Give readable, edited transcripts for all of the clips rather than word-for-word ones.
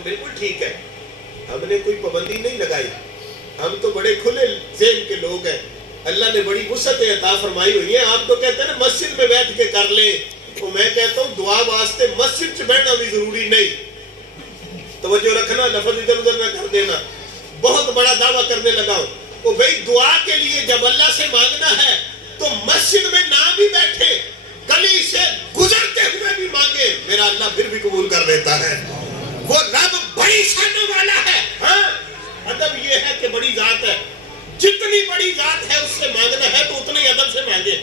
تو بالکل ٹھیک ہے، ہم نے کوئی پابندی نہیں لگائی، ہم تو بڑے کھلے ذہن کے لوگ ہیں، اللہ نے بڑی وسعت عطا فرمائی ہوئی ہے۔ آپ تو کہتے ہیں نا مسجد میں بیٹھ کے کر لیں، تو میں کہتا ہوں دعا واسطے مسجد سے بیٹھنا بھی ضروری نہیں۔ توجہ رکھنا، لفظ ادھر ادھر نہ کر دینا، بہت بڑا دعویٰ کرنے لگا ہوں۔ وہ بھئی دعا کے لیے جب اللہ سے مانگنا ہے تو مسجد میں نہ بھی بیٹھے، گلی سے گزرتے ہوئے بھی مانگے، میرا اللہ پھر بھی قبول کر لیتا ہے۔ وہ رب بڑی شان والا ہے۔ ہاں ادب یہ ہے کہ بڑی ذات ہے، جتنی بڑی ذات ہے اس سے مانگنا ہے تو اتنے ادب سے مانگے،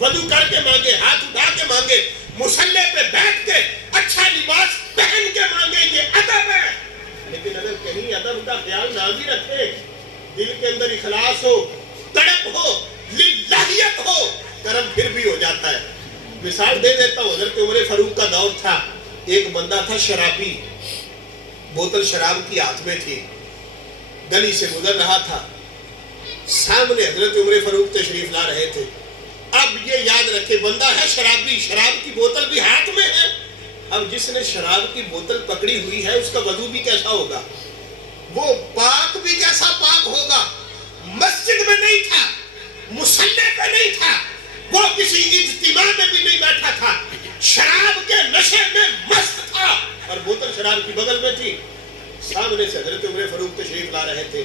وضو کر کے مانگے، ہاتھ اٹھا کے مانگے، مصلی پہ بیٹھ کے اچھا لباس پہن کے مانگے، یہ ادب ہے۔ لیکن اگر کہیں ادب کا خیال نہ بھی رکھے، دل کے اندر اخلاص ہو، تڑپ ہو، للہیت ہو، کرم پھر بھی ہو جاتا ہے۔ مثال دے دیتا ہوں، حضرت عمر فاروق کا دور تھا، ایک بندہ تھا شرابی، بوتل شراب کی ہاتھ میں تھی، گلی سے گزر رہا تھا، سامنے حضرت عمر فاروق تشریف لا رہے تھے۔ اب یہ یاد رکھے بندہ ہے شرابی، شراب کی بوتل بھی ہاتھ میں ہے، اب جس نے شراب کی بوتل پکڑی ہوئی ہے اس کا وضو بھی کیسا ہوگا، وہ پاک بھی کیسا پاک ہوگا۔ مسجد میں نہیں تھا، مصلی پہ نہیں تھا، وہ کسی اجتماع میں بھی نہیں بیٹھا تھا، شراب کے نشے میں مست تھا اور بوتل شراب کی بغل میں تھی، سامنے سے حضرت عمر فاروق تشریف لا رہے تھے۔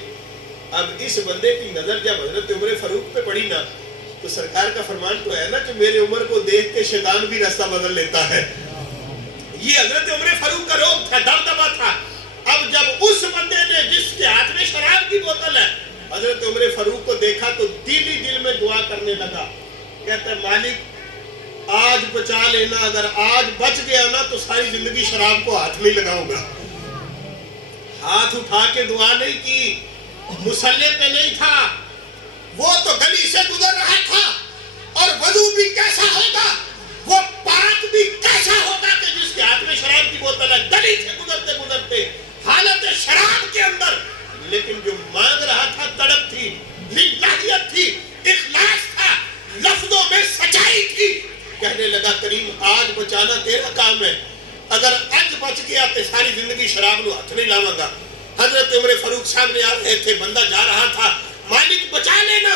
اب اس بندے کی نظر جب حضرت عمر فاروق پہ پڑی نا تو سرکار کا فرمان تو ہے نا کہ میرے عمر کو دیکھ کے شیطان بھی راستہ بدل لیتا ہے۔ یہ حضرت عمر فاروق کا روب تھا، دبدبا تھا۔ اب جب اس بندے نے جس کے ہاتھ میں شراب کی بوتل ہے حضرت عمر فاروق کو دیکھا تو دل ہی دل میں دعا کرنے لگا، کہتا ہے مالک آج بچا لینا، اگر آج بچ گیا نا تو ساری زندگی شراب کو ہاتھ نہیں لگاؤں گا۔ ہاتھ اٹھا کے دعا نہیں کی، مصلی پہ نہیں تھا، وہ تو گلی سے گزر رہا تھا، اور وضو بھی کیسا ہوگا، وہ پاک بھی کیسا ہوگا کہ جس کے ہاتھ میں شراب کی بوتل ہے، گلی سے گزرتے گزرتے حالت شراب کے اندر، لیکن جو مانگ رہا تھا تڑپ تھی، للہیت تھی، اخلاص تھا، لفظوں میں سچائی تھی۔ کہنے لگا کریم آج بچانا تیرا کام ہے، اگر آج بچ گیا تو ساری زندگی شراب نو ہاتھ نہیں لاؤں گا۔ حضرت عمر فاروق سامنے آ رہے تھے، بندہ جا رہا تھا، مالک بچا لینا۔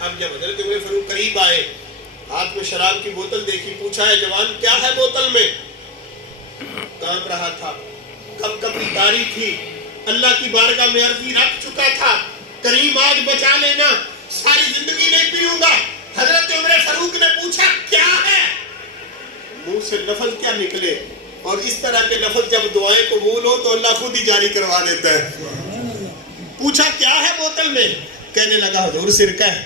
اب جب حضرت عمر فاروق قریب آئے، ہاتھ میں شراب کی بوتل دیکھی، پوچھا ہے جوان کیا ہے بوتل میں؟ کانپ رہا تھا، کب کبھی تاری تھی، اللہ کی بارگاہ میں عرضی رکھ چکا تھا، کریم آج بچا لینا، ساری زندگی نہیں پیوں گا۔ حضرت عمر فاروق نے پوچھا کیا ہے؟ منہ سے لفظ کیا نکلے، اور اس طرح کے لفظ جب دعائیں قبول ہو تو اللہ خود ہی جاری کروا دیتا ہے۔ پوچھا کیا ہے بوتل میں؟ کہنے لگا حضور سرکہ ہے۔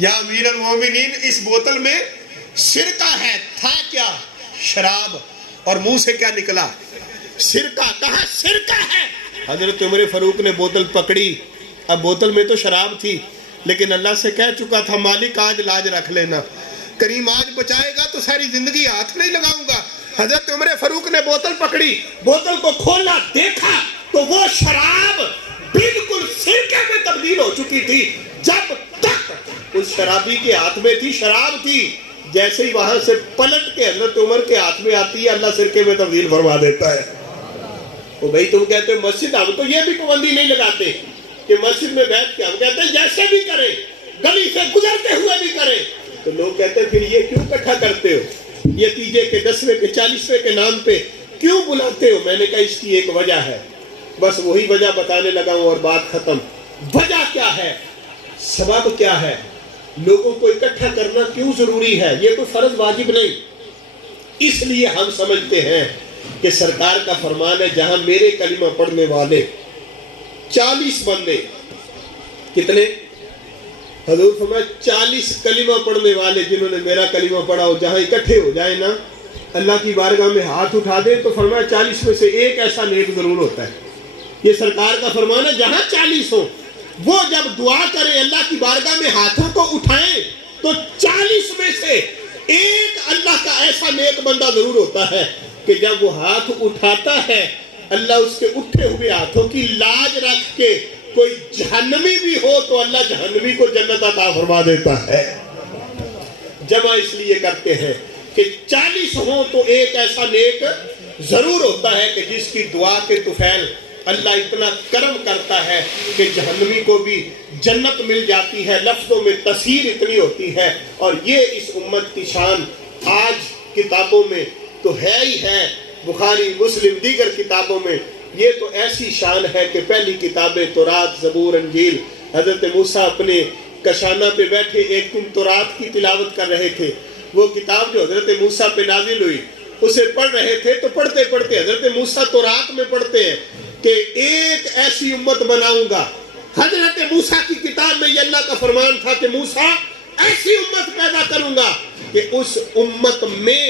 یا امیر المومنین اس بوتل میں سرکہ ہے، تھا کیا؟ شراب۔ اور منہ سے کیا نکلا؟ سرکہ۔ کہا سرکہ ہے۔ حضرت عمر فاروق نے بوتل پکڑی، اب بوتل میں تو شراب تھی، لیکن اللہ سے کہہ چکا تھا مالک آج لاج رکھ لینا، کریم آج بچائے گا تو ساری زندگی ہاتھ نہیں لگاؤں گا۔ حضرت عمر فاروق نے بوتل پکڑی، بوتل کو کھولا، دیکھا تو وہ شراب بالکل سرکے میں تبدیل ہو چکی تھی۔ جب تک اس شرابی کے ہاتھ میں تھی شراب تھی، جیسے ہی وہاں سے پلٹ کے حضرت عمر کے ہاتھ میں آتی ہے اللہ سرکے میں تبدیل فرما دیتا ہے۔ وہ بھائی تم کہتے ہو مسجد، ہم تو یہ بھی پابندی نہیں لگاتے کہ مسجد میں بیٹھ کے، ہم کہتے ہیں جیسے بھی کریں، گلی سے گزرتے ہوئے بھی کریں، تو لوگ کہتے ہیں پھر یہ کیوں اکٹھا کرتے ہو، یہ تیجے کے 10ویں کے 40ویں کے نام پہ کیوں بلاتے ہو؟ میں نے کہا اس کی ایک وجہ ہے، بس وہی وجہ بتانے لگا ہوں اور بات ختم۔ وجہ کیا ہے، سبب کیا ہے، لوگوں کو اکٹھا کرنا کیوں ضروری ہے؟ یہ کوئی فرض واجب نہیں، اس لیے ہم سمجھتے ہیں کہ سرکار کا فرمان ہے جہاں میرے کلمہ پڑھنے والے 40 بندے، کتنے؟ حضور فرمایا 40 کلمہ پڑھنے والے جنہوں نے میرا کلمہ پڑھا ہو، جہاں اکٹھے ہو جائیں نا اللہ کی بارگاہ میں ہاتھ اٹھا دیں تو فرمایا 40 میں سے ایک ایسا نیک ضرور ہوتا ہے۔ یہ سرکار کا فرمان ہے جہاں 40 ہو، وہ جب دعا کریں اللہ کی بارگاہ میں ہاتھوں کو اٹھائیں تو 40 میں سے ایک اللہ کا ایسا نیک بندہ ضرور ہوتا ہے کہ جب وہ ہاتھ اٹھاتا ہے اللہ اس کے اٹھے ہوئے ہاتھوں کی لاج رکھ کے، کوئی جہنمی بھی ہو تو اللہ جہنمی کو جنت عطا فرما دیتا ہے۔ جمع اس لیے کرتے ہیں کہ 40 ہوں تو ایک ایسا نیک ضرور ہوتا ہے کہ جس کی دعا کے طفیل اللہ اتنا کرم کرتا ہے کہ جہنمی کو بھی جنت مل جاتی ہے، لفظوں میں تاثیر اتنی ہوتی ہے. اور یہ اس امت کی شان آج کتابوں میں تو ہے ہی ہے، بخاری مسلم دیگر کتابوں میں یہ تو ایسی شان ہے کہ پہلی کتابیں تورات، زبور، انجیل، حضرت موسیٰ اپنے کشانہ پہ بیٹھے ایک دن تورات کی تلاوت کر رہے تھے. وہ کتاب جو حضرت موسیٰ پہ نازل ہوئی اسے پڑھ رہے تھے تو پڑھتے پڑھتے حضرت موسیٰ تورات میں پڑھتے ہیں کہ ایک ایسی امت بناؤں گا. حضرت موسیٰ کی کتاب میں یہ اللہ کا فرمان تھا کہ موسیٰ ایسی امت پیدا کروں گا کہ اس امت میں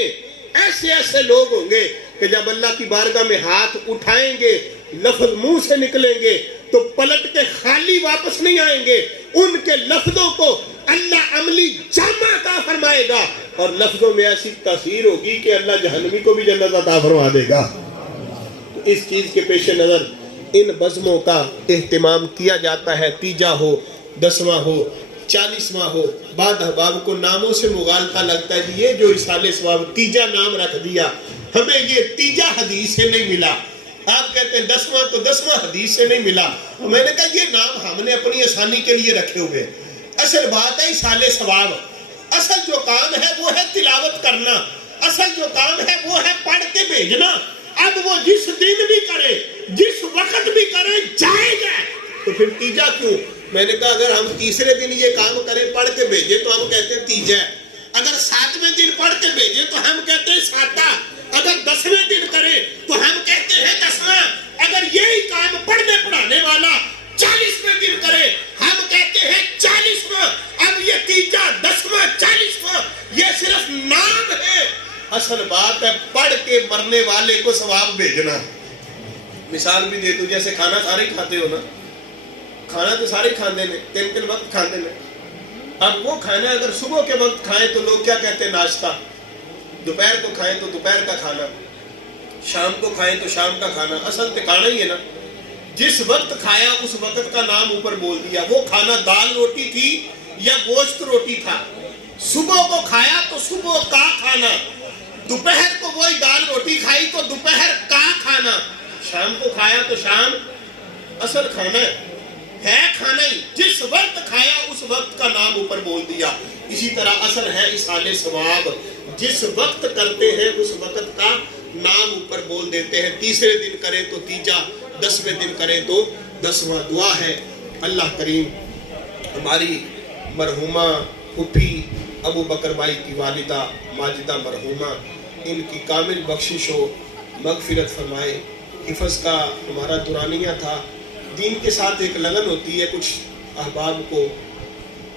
ایسے ایسے لوگ ہوں گے کہ جب اللہ کی بارگاہ میں ہاتھ اٹھائیں گے، لفظ منہ سے نکلیں گے تو پلٹ کے خالی واپس نہیں آئیں گے. ان کے لفظوں کو اللہ عملی جامع عطا فرمائے گا اور لفظوں میں ایسی تاثیر ہوگی کہ اللہ جہنمی کو بھی جنت عطا فرما دے گا. تو اس چیز کے پیش نظر ان بزموں کا اہتمام کیا جاتا ہے. تیجا ہو، 10واں ہو، 40واں ہو. بعد احباب کو ناموں سے مغالطہ لگتا ہے کہ یہ جو رسالے ثواب تیجا نام رکھ دیا، ہمیں یہ تیجا حدیث سے نہیں ملا. آپ کہتے ہیں 10واں تو 10واں حدیث سے نہیں ملا. میں نے کہا یہ نام ہم نے اپنی آسانی کے لیے رکھے ہوئے. اصل بات ہے رسالے ثواب. اصل جو کام ہے وہ ہے تلاوت کرنا. اصل جو کام ہے وہ ہے پڑھ کے بھیجنا. اب وہ جس دن بھی کرے، جس وقت بھی کرے، جائز ہے. تو پھر تیجا کیوں؟ میں نے کہا اگر ہم تیسرے دن یہ کام کریں پڑھ کے بھیجے تو ہم کہتے ہیں تیجا ہے. اگر 7ویں دن پڑھ کے بھیجے تو ہم کہتے ہیں ساتہ. اگر 10ویں دن کرے تو ہم کہتے ہیں 10واں. اگر یہی کام پڑھنے پڑھانے والا 40ویں دن کرے ہم کہتے ہیں 40واں. اب یہ تیجا، 10واں، 40واں یہ صرف نام ہے. اصل بات ہے پڑھ کے مرنے والے کو ثواب بھیجنا. مثال بھی دے دوں، جیسے کھانا سارے کھاتے ہو نا، کھانا تو سارے کھاندے نے، 3 وقت کھاندے نے. اب وہ کھانا اگر صبح کے وقت کھائیں تو لوگ کیا کہتے ہیں؟ ناشتہ. دوپہر کو کھائیں تو دوپہر کا کھانا، شام کو کھائیں تو شام کا کھانا. اصل ٹھکانا ہی ہے نا. جس وقت کھایا اس وقت کا نام اوپر بول دیا. وہ کھانا دال روٹی تھی یا گوشت روٹی تھا. صبح کو کھایا تو صبح کا کھانا، دوپہر کو وہی دال روٹی کھائی تو دوپہر کا کھانا، شام کو کھایا تو شام. اصل کھانا ہے کھانا ہی. جس وقت کھایا اس وقت کا نام اوپر بول دیا. اسی طرح اثر ہے اصالِ ثواب. جس وقت کرتے ہیں اس وقت کا نام اوپر بول دیتے ہیں. تیسرے دن کریں تو تیجا، 10ویں دن کریں تو 10واں. دعا ہے اللہ کریم ہماری مرحومہ پھوپھی ابو بکر بھائی کی والدہ ماجدہ مرحومہ، ان کی کامل بخشش ہو، مغفرت فرمائے. حفظ کا ہمارا دورانیہ تھا. دین کے ساتھ ایک لگن ہوتی ہے کچھ احباب کو،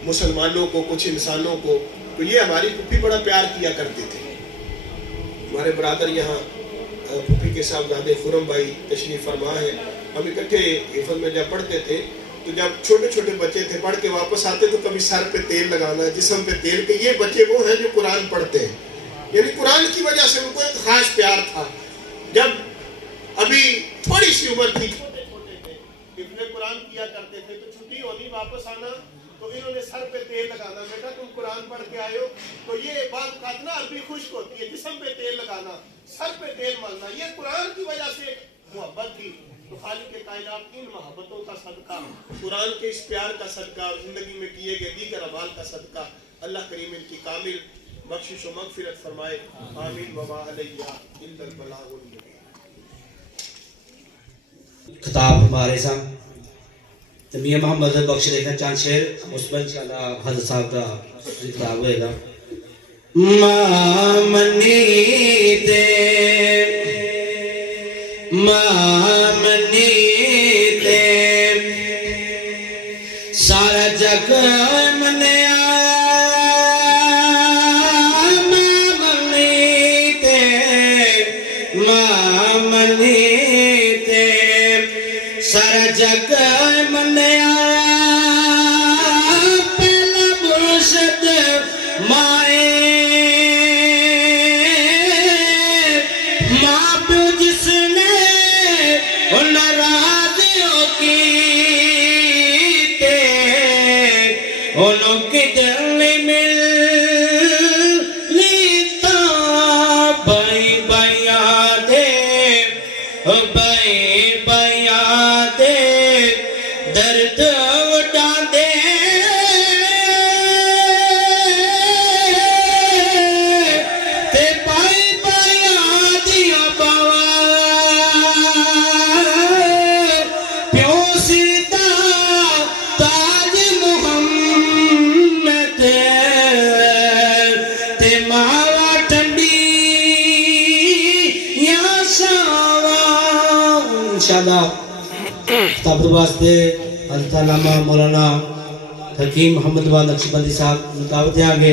مسلمانوں کو، کچھ انسانوں کو. تو یہ ہماری پھوپھی بڑا پیار کیا کرتے تھے. ہمارے برادر یہاں پھوپھی کے صاحبزادے خرم بھائی تشریف فرما ہے. ہم اکٹھے حفظ میں جب پڑھتے تھے تو جب چھوٹے چھوٹے بچے تھے پڑھ کے واپس آتے تو کبھی سر پہ تیل لگانا، جسم پہ تیل. کہ یہ بچے وہ ہیں جو قرآن پڑھتے ہیں. یعنی قرآن کی وجہ سے ان کو ایک خاص پیار تھا. جب ابھی تھوڑی سی عمر تھی، چھوٹے چھوٹے تھے، حفظ قرآن کیا کرتے تھے تو چھٹی ہونی، واپس آنا تو انہوں نے سر پہ تیل لگانا. بیٹا تم قرآن پڑھ کے آئے ہو تو یہ بات کہنا عربی خشک ہوتی ہے، جسم پہ تیل لگانا، سر پہ تیل ملنا. یہ قرآن کی وجہ سے محبت تھی. تو خالق کائنات ان محبتوں کا صدقہ، قرآن کے اس پیار کا صدقہ اور زندگی میں کیے گئے دیگر اعمال کا صدقہ اللہ کریم ان کی کامل بخشش و مغفرت فرمائے. آمین. وما علیہ الا البلاغ المبین. خطاب ہمارے ساتھ میاں محمد بخش دیکھنا چاند شیر اس پر انشاءاللہ حضرت صاحب کا خطاب ہوئے گا. مامنی دے مامنی دے سارا جگ منیا مامنی دے مامنی دے سارا جگ منیا پہلا مرشد مائے ماں پیو جس نے ناراضیوں کی انہوں کی دل مل لیتا بھائی بھائیاں دے بے بیاں دے درد وڈاندے تے بے بیاں دیاں باواں پیو سیتا تاج محمد تے ماوا ٹھنڈی یا ساواں انشاءاللہ خطاب واسطے حضرت علامہ مولانا حکیم محمد واد نقشبندی صاحب دعوت دیں گے.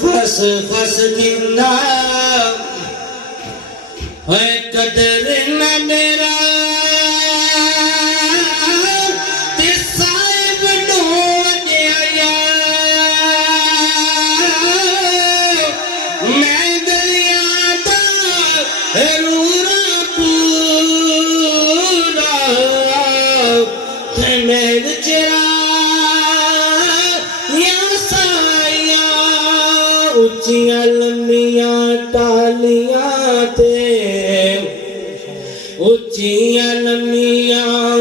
خس خس گرنا ہے قدر نہ میرا تے صاحب ڈھونڈ آیا میں دریا دا رورا پورا تے میرے چرا یا سایہ اچیاں لمیاں ٹالیاں تے اچیاں لمیاں